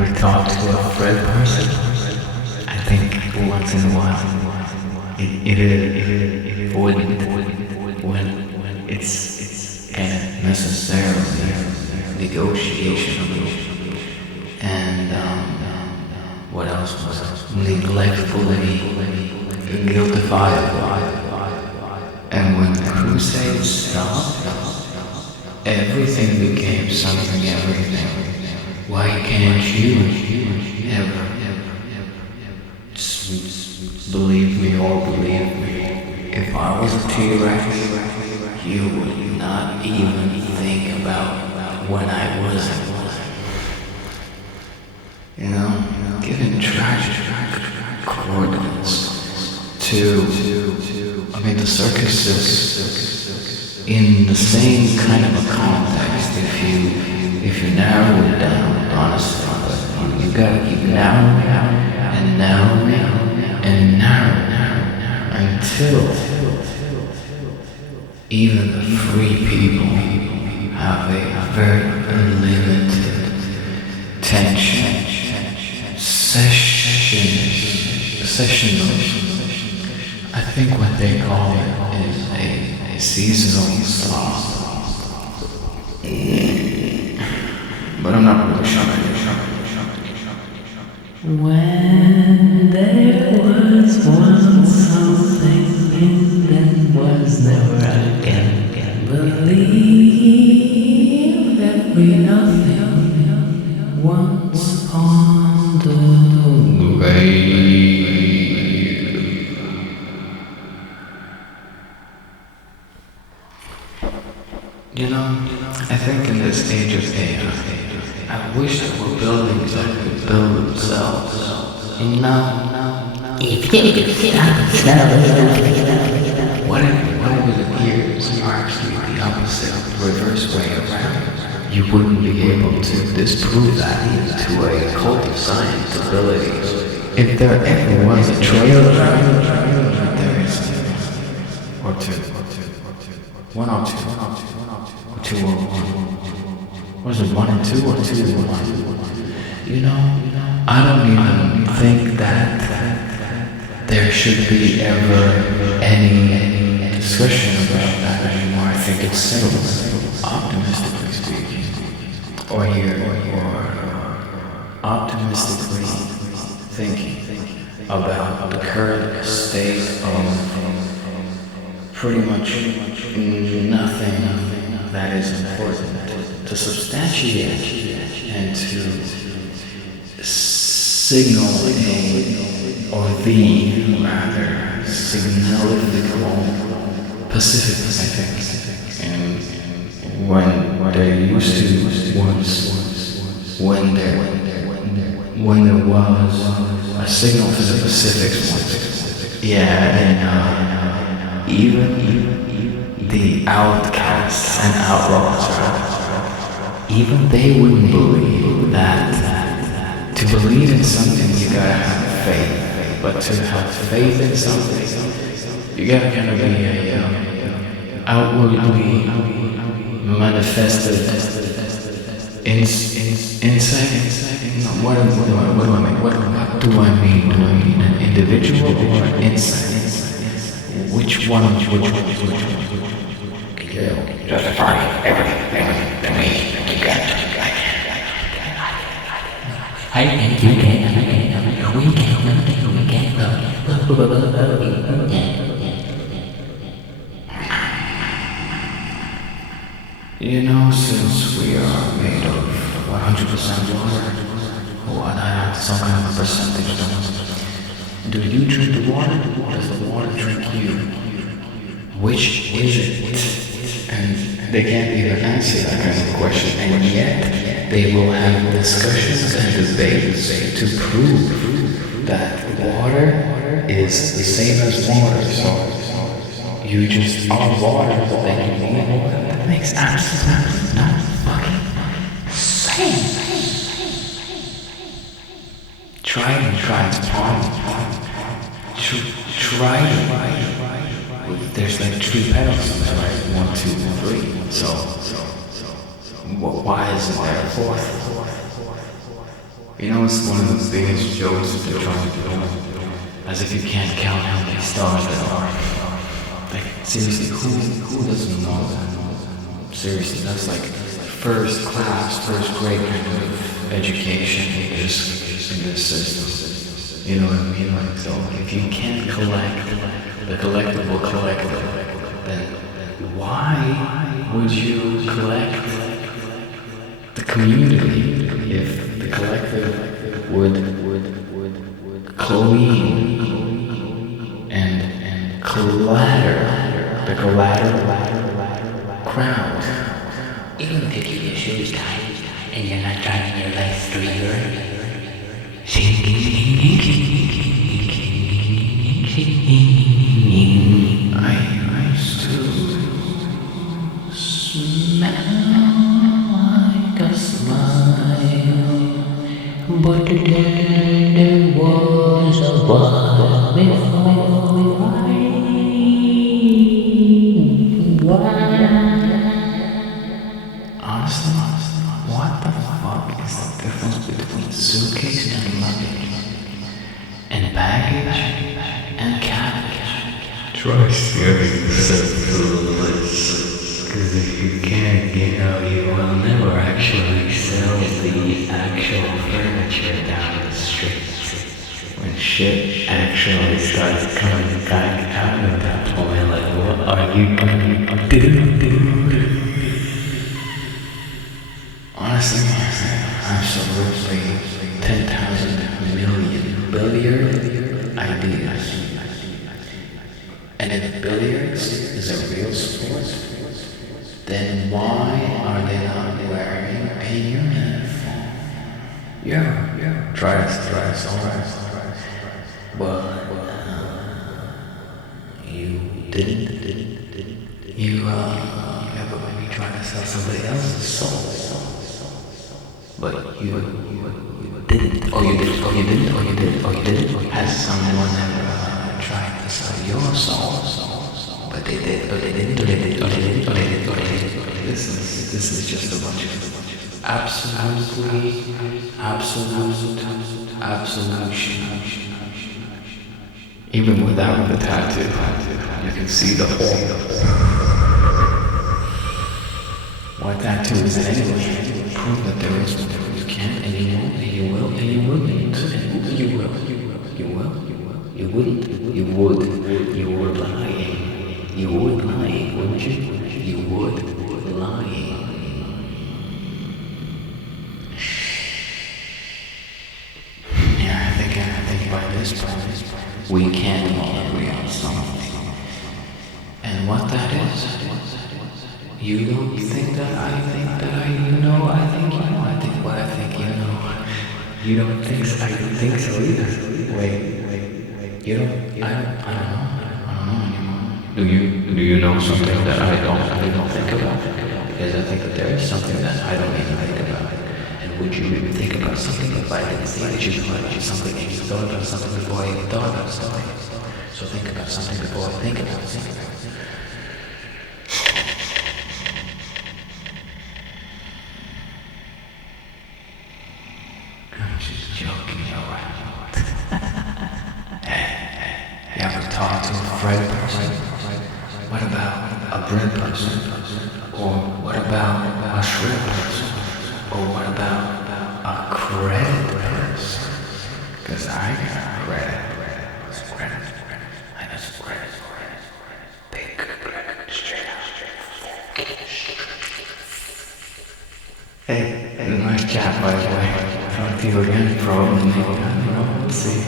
ever talk to a Fred person? I think once in a while. It wouldn't when it's kind of necessarily negotiational. And what else was it? Neglectfully guiltifiable. And when the crusade stopped, everything became something everything. Why can't you ever just believe me or believe me? If I was a T-Rex, you would not even think about when I wasn't. You know, given tragic coordinates to, the circus is in the same kind of a context if you narrow it down, honestly, but you gotta keep narrowing and narrowing and narrowing until even the free people have a very limited tension, sessional. I think what they call it is a seasonal slump. But I'm not really sure. When there was once something and then was never again. Believe every nothing once upon the grave. I think in this age of AI, I wish there were buildings that could build themselves. If you could stop What if the ears are actually the opposite, reverse way around? You wouldn't be able to disprove that to a cult of science abilities. If there ever was a trailer, there is or two. One or two. Or two or one. Was it 1 and 2 or 2 and 1? I don't even think that there should be ever any discussion about that anymore. I think it's settled, optimistically speaking. Or optimistically thinking about the current state of pretty much nothing that is important to substantiate and to signal significant Pacific, I think. And when there used to once, when there was a signal to the Pacific once. Yeah, and even the outcasts and outlaws, even they wouldn't believe that to believe in something you gotta have faith, but to have faith in something you gotta kind of be a outwardly manifested insight. What do I mean? What do I mean? Do I mean an individual or an insight? Which one? Justify everything to me. You got to. I think you can. We can. Since we are made of 100% water, what I have some kind of percentage of. Do you drink the water, or does the water drink you? Which is it? And they can't even answer that kind of question, and yet they will have discussions and debates to prove that water is the same as water. So you just are water, but then you need water. That makes absolutely no fucking sense. Try to there's like 3 pedals, right? 1, 2, 3. So why isn't there a 4th? You know, it's one of the biggest jokes that they're trying to do. As if you can't count how many stars there are. Like, seriously, who doesn't know that? Seriously, that's like first class, first grade kind of education in this system. You know what I mean? Like, so if you can't collect the collectible collectible, then why would you collect the community if the collective would clean and clatter the collateral crowd? Even if you keep your shoes tight and you're not driving your life through your I used to smell like a smile, but then there was a while before honestly, what the fuck is the difference between suitcase and luggage, and baggage and cabbage? Try steering self-reliance, because if you can't get out, you will never actually sell the actual furniture down the street. When shit actually starts coming back out of that point, like, what are you gonna do? Honestly, absolutely 10,000 million billiard ideas. And if billiards is a real sport, then why are they not wearing a uniform? Yeah, try it, alright. But you didn't. You ever maybe try to sell somebody else's soul? But you didn't. Oh, you didn't. Has someone ever tried to sell your soul? But they did, or they didn't, or they did, or they didn't, or they did, or they did. This is just a bunch of absolution. Even without the tattoo, you can see the hole. What tattoo is it anyway? Prove that there is one. You can, and you won't, and you will, and you wouldn't, and you wouldn't, you would lying. You would lying, wouldn't you? You would lying. Yeah, I think by this point, we can all agree on something. And what that is, you don't think that I think that you know, I think you know, I think what I think you know. You don't think so, I don't think so either. Wait, you don't, I don't know anymore. Do you know something that I don't think about? Because I think that there is something that I don't even think about. And would you even think about something if I didn't say that you thought about something and you thought about something before I even thought about something? So think about something before I think about something. I'm just joking around. Hey, you ever talk to a friend person? What about a bread person? Or what about a shrimp person? Or what about a credit person? Cause I got credit. I got some credit. Big credit. Straight out. Hey, nice chat by the way. Talk to you again, probably. I don't know. Let's see.